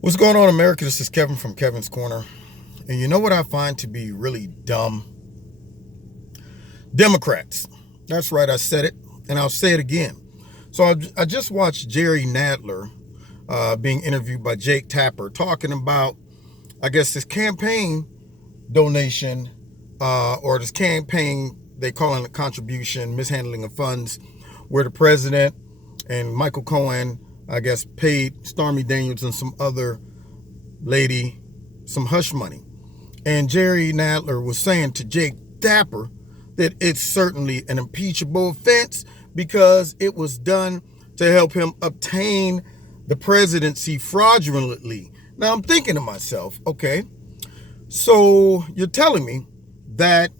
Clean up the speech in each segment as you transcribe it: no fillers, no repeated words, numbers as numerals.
What's going on, America? This is Kevin from Kevin's Corner. And you know what I find to be really dumb? Democrats. That's right, I said it, and I'll say it again. So I just watched Jerry Nadler being interviewed by Jake Tapper talking about, I guess, this campaign donation or this campaign, they call it a contribution, mishandling of funds, where the president and Michael Cohen, I guess, paid Stormy Daniels and some other lady some hush money. And Jerry Nadler was saying to Jake Tapper that it's certainly an impeachable offense because it was done to help him obtain the presidency fraudulently. Now I'm thinking to myself, okay, so you're telling me that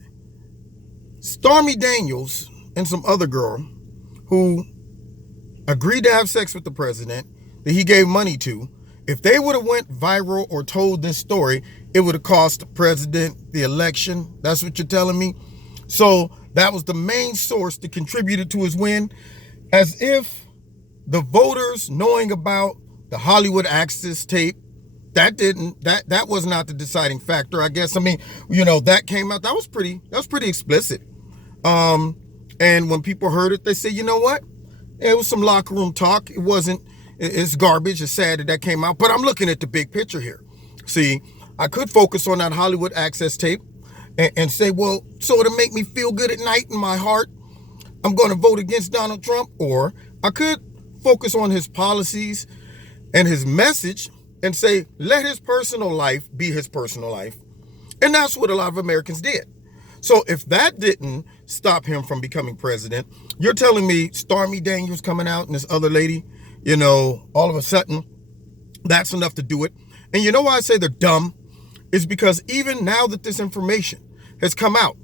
Stormy Daniels and some other girl who agreed to have sex with the president that he gave money to, if they would have went viral or told this story, it would have cost the president the election. That's what you're telling me. So that was the main source that contributed to his win, as if the voters knowing about the Hollywood Access tape, that was not the deciding factor, I guess. I mean, that came out, that was pretty explicit. And when people heard it, they said, you know what? It was some locker room talk. It's garbage. It's sad that came out, but I'm looking at the big picture here. See, I could focus on that Hollywood Access tape and say, well, so it'll make me feel good at night in my heart, I'm going to vote against Donald Trump. Or I could focus on his policies and his message and say, let his personal life be his personal life. And that's what a lot of Americans did. So if that didn't stop him from becoming president, you're telling me Stormy Daniels coming out and this other lady, all of a sudden, that's enough to do it. And you know why I say they're dumb? Is because even now that this information has come out,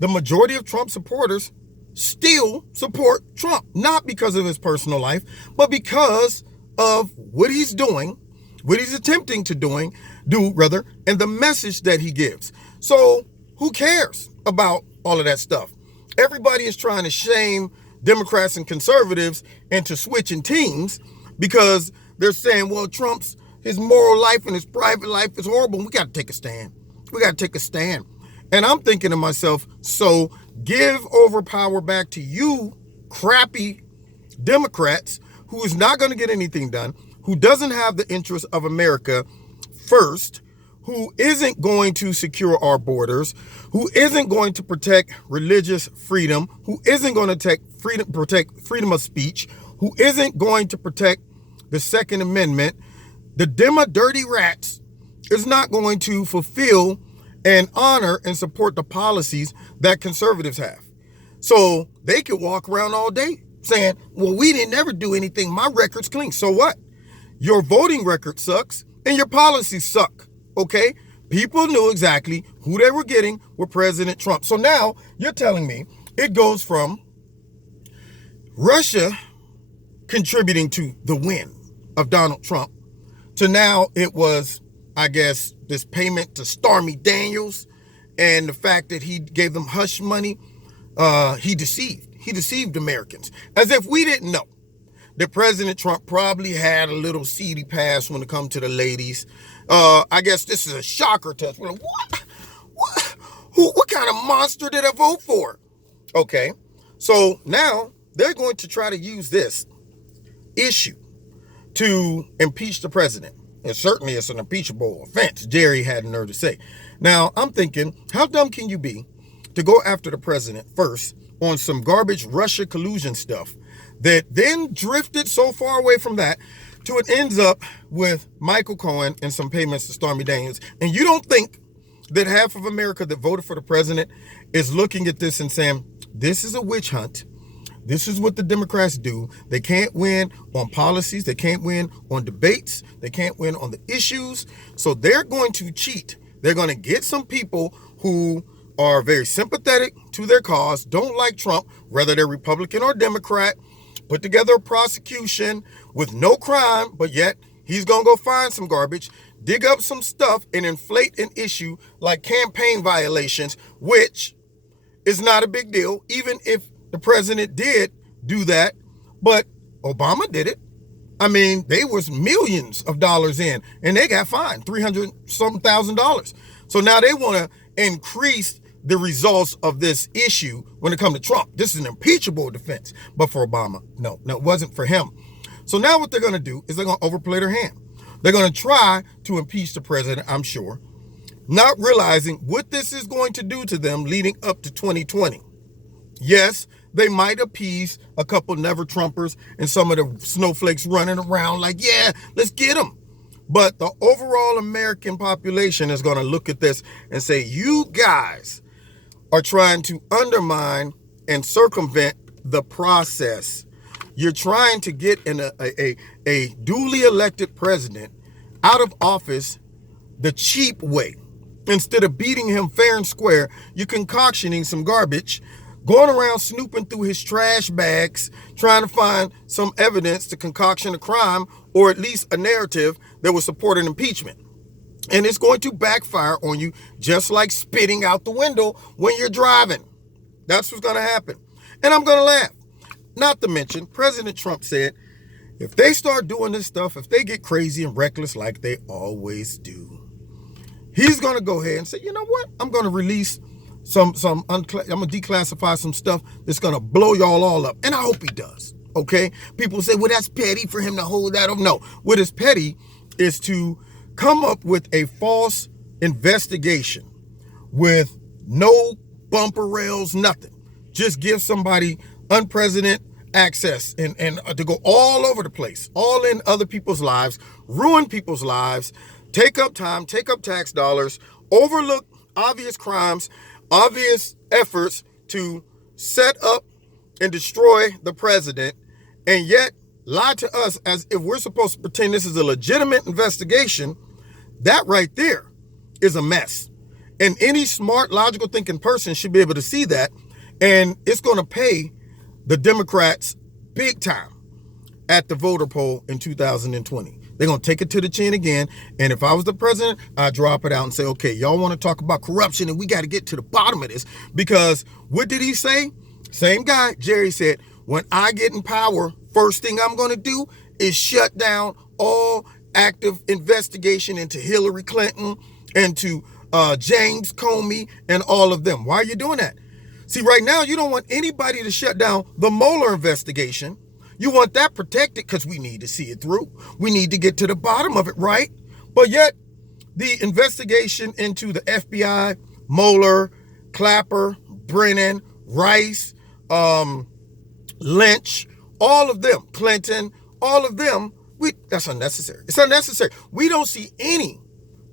the majority of Trump supporters still support Trump, not because of his personal life, but because of what he's doing, what he's attempting to do, and the message that he gives. So who cares about all of that stuff? Everybody is trying to shame Democrats and conservatives into switching teams because they're saying, well, his moral life and his private life is horrible. We got to take a stand. And I'm thinking to myself, so give over power back to you crappy Democrats who is not going to get anything done, who doesn't have the interests of America first, who isn't going to secure our borders, who isn't going to protect religious freedom, who isn't going to protect freedom of speech, who isn't going to protect the Second Amendment. The dirty rats is not going to fulfill and honor and support the policies that conservatives have. So they could walk around all day saying, well, we didn't ever do anything. My record's clean. So what? Your voting record sucks and your policies suck. Okay? People knew exactly who they were getting with President Trump. So now you're telling me it goes from Russia contributing to the win of Donald Trump to now it was, I guess, this payment to Stormy Daniels and the fact that he gave them hush money. He deceived Americans, as if we didn't know that President Trump probably had a little seedy past when it comes to the ladies. I guess this is a shocker test. We're like, what kind of monster did I vote for? Okay, so now they're going to try to use this issue to impeach the president. And certainly it's an impeachable offense, Jerry had the nerve to say. Now, I'm thinking, how dumb can you be to go after the president first on some garbage Russia collusion stuff that then drifted so far away from that to it ends up with Michael Cohen and some payments to Stormy Daniels. And you don't think that half of America that voted for the president is looking at this and saying, this is a witch hunt. This is what the Democrats do. They can't win on policies. They can't win on debates. They can't win on the issues. So they're going to cheat. They're going to get some people who are very sympathetic to their cause, don't like Trump, whether they're Republican or Democrat, put together a prosecution with no crime, but yet he's going to go find some garbage, dig up some stuff, and inflate an issue like campaign violations, which is not a big deal, even if the president did do that, but Obama did it. I mean, they was millions of dollars in, and they got fined $300-something thousand. So now they want to increase the results of this issue when it comes to Trump. This is an impeachable defense. But for Obama, no, it wasn't for him. So now what they're going to do is they're going to overplay their hand. They're going to try to impeach the president, I'm sure, not realizing what this is going to do to them leading up to 2020. Yes, they might appease a couple never-Trumpers and some of the snowflakes running around like, yeah, let's get them. But the overall American population is going to look at this and say, you guys are trying to undermine and circumvent the process. You're trying to get a duly elected president out of office the cheap way. Instead of beating him fair and square, you're concoctioning some garbage, going around snooping through his trash bags, trying to find some evidence to concoction a crime or at least a narrative that would support an impeachment. And it's going to backfire on you just like spitting out the window when you're driving. That's what's going to happen. And I'm going to laugh. Not to mention, President Trump said, if they start doing this stuff, if they get crazy and reckless like they always do, he's going to go ahead and say, you know what? I'm going to release I'm going to declassify some stuff that's going to blow y'all all up. And I hope he does. Okay? People say, well, that's petty for him to hold that up. No. What is petty is to come up with a false investigation with no bumper rails, nothing. Just give somebody unprecedented access and to go all over the place, all in other people's lives, ruin people's lives, take up time, take up tax dollars, overlook obvious crimes, obvious efforts to set up and destroy the president, and yet lie to us as if we're supposed to pretend this is a legitimate investigation. That right there is a mess. And any smart, logical thinking person should be able to see that. And it's going to pay the Democrats big time at the voter poll in 2020. They're going to take it to the chin again. And if I was the president, I'd drop it out and say, okay, y'all want to talk about corruption and we got to get to the bottom of this. Because what did he say? Same guy, Jerry said, when I get in power, first thing I'm going to do is shut down all active investigation into Hillary Clinton and to James Comey and all of them. Why are you doing that? See, right now, you don't want anybody to shut down the Mueller investigation. You want that protected because we need to see it through. We need to get to the bottom of it, right? But yet, the investigation into the FBI, Mueller, Clapper, Brennan, Rice, Lynch, all of them, Clinton, all of them, that's unnecessary. It's unnecessary. We don't see any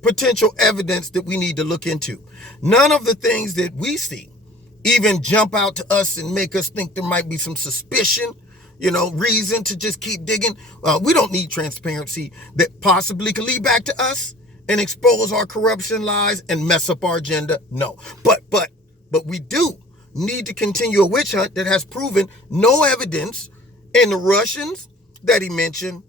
potential evidence that we need to look into. None of the things that we see even jump out to us and make us think there might be some suspicion, reason to just keep digging. We don't need transparency that possibly could lead back to us and expose our corruption lies and mess up our agenda. No, but we do need to continue a witch hunt that has proven no evidence. And the Russians that he mentioned,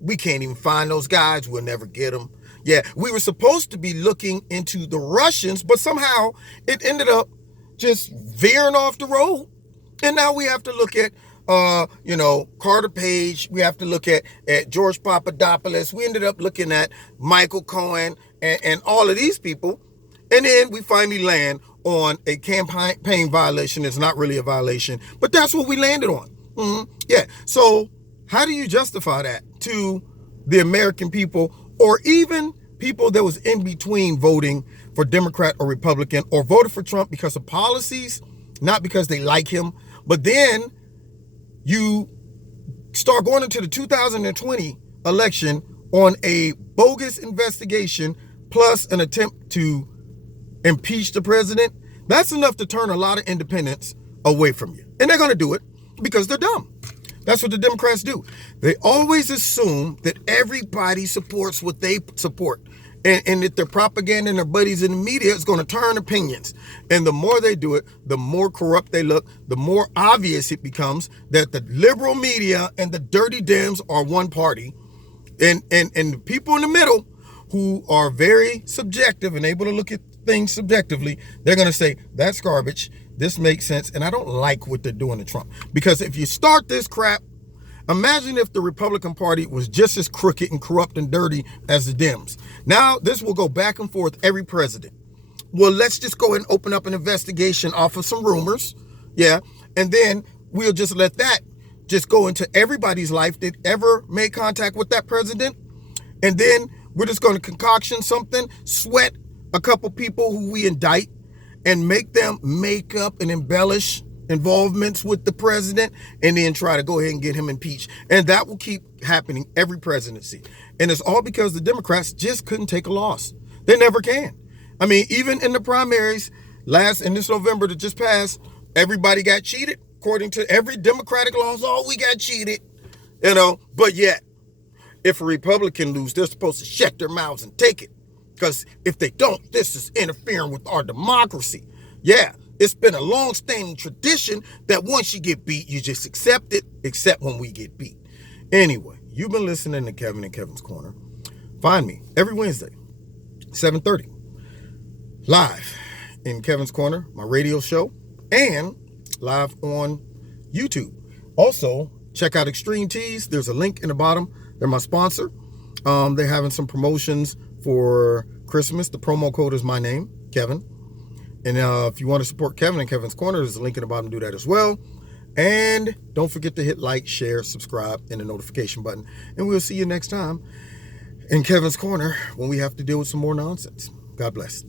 we can't even find those guys. We'll never get them. Yeah, we were supposed to be looking into the Russians, but somehow it ended up just veering off the road. And now we have to look at, Carter Page. We have to look at George Papadopoulos. We ended up looking at Michael Cohen and all of these people. And then we finally land on a campaign violation. It's not really a violation, but that's what we landed on. Yeah. So how do you justify that to the American people or even people that was in between voting for Democrat or Republican or voted for Trump because of policies, not because they like him? But then you start going into the 2020 election on a bogus investigation plus an attempt to impeach the president. That's enough to turn a lot of independents away from you. And they're going to do it because they're dumb. That's what the Democrats do. They always assume that everybody supports what they support. And that their propaganda and their buddies in the media is going to turn opinions. And the more they do it, the more corrupt they look, the more obvious it becomes that the liberal media and the dirty Dems are one party. And the people in the middle who are very subjective and able to look at things subjectively, they're going to say, that's garbage. This makes sense. And I don't like what they're doing to Trump. Because if you start this crap, Imagine if the Republican Party was just as crooked and corrupt and dirty as the Dems. Now, this will go back and forth every president. Well, let's just go ahead and open up an investigation off of some rumors. Yeah. And then we'll just let that just go into everybody's life that ever made contact with that president. And then we're just going to concoction something, sweat a couple people who we indict and make them make up and embellish involvements with the president and then try to go ahead and get him impeached. And that will keep happening every presidency. And it's all because the Democrats just couldn't take a loss. They never can. I mean, even in the primaries in this November that just passed, everybody got cheated. According to every Democratic laws, we got cheated, but yet if a Republican lose, they're supposed to shut their mouths and take it. Because if they don't, this is interfering with our democracy. Yeah, it's been a long-standing tradition that once you get beat, you just accept it, except when we get beat. Anyway, you've been listening to Kevin and Kevin's Corner. Find me every Wednesday, 7:30, live in Kevin's Corner, my radio show, and live on YouTube. Also, check out Extreme Tees. There's a link in the bottom. They're my sponsor. They're having some promotions for Christmas. The promo code is my name, Kevin. And if you want to support Kevin and Kevin's Corner, there's a link in the bottom. Do that as well. And don't forget to hit like, share, subscribe, and the notification button. And we'll see you next time in Kevin's Corner when we have to deal with some more nonsense. God bless.